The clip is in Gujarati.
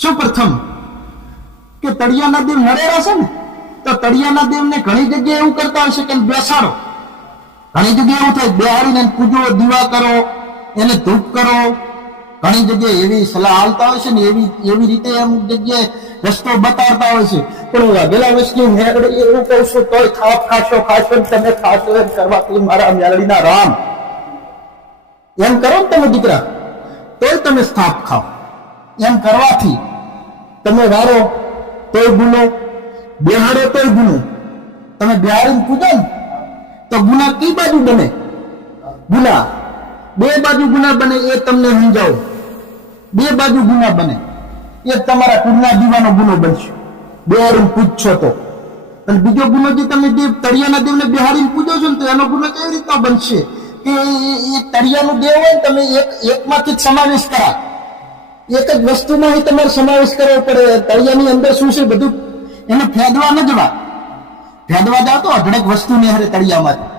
શું પ્રથમ કે તળિયાના દેવ નરેરા છે ને, તો તળિયાના દેવને ઘણી જગ્યાએ એવું કરતા હશે કે બેસાડો. ઘણી જગ્યાએ એવું થાય બેહાડીને પૂજો, દીવા કરો, એને ધૂપ કરો. ઘણી જગ્યાએ એવી સલાહ હાલતા હોય છે ને, એવી રીતે અમુક જગ્યાએ રસ્તો બતાવતા હોય છે. પણ વાઘેલા વસ્તી મેળડી એવું કહું છું તોય થાપ ખાશો તમે ખાશો એમ કરવાથી મારા મેળડીના રામ એમ કરો ને તમે દીકરા તોય તમે સ્થાપ ખાઓ. એમ કરવાથી તમે વારો તોય ગુનો, બેહાડો તોય ગુનો. તમે બેહાડીને પૂજો ને તો ગુના કઈ બાજુ બને? ગુના બે બાજુ ગુના બને એ તમને સમજાવું. બે બાજુ ગુના બને. એક તમારા કુળના દીવાનો ગુનો બનશે બેહાડીને પૂછશો તો, અને બીજો ગુનો જે તમે જે તળિયાના દેવને બેહાડીને પૂજો છો ને તો એનો ગુનો કેવી રીતના બનશે કે એ તળિયાનું દેવ હોય તમે એકમાંથી જ સમાવેશ કરા, એક જ વસ્તુમાં તમારે સમાવેશ કરવો પડે. તળિયાની અંદર શું છે બધું એને ફેદવા ન જવા. ફેદવા જાવ તો અઢળક વસ્તુ ને હારે તળિયામાંથી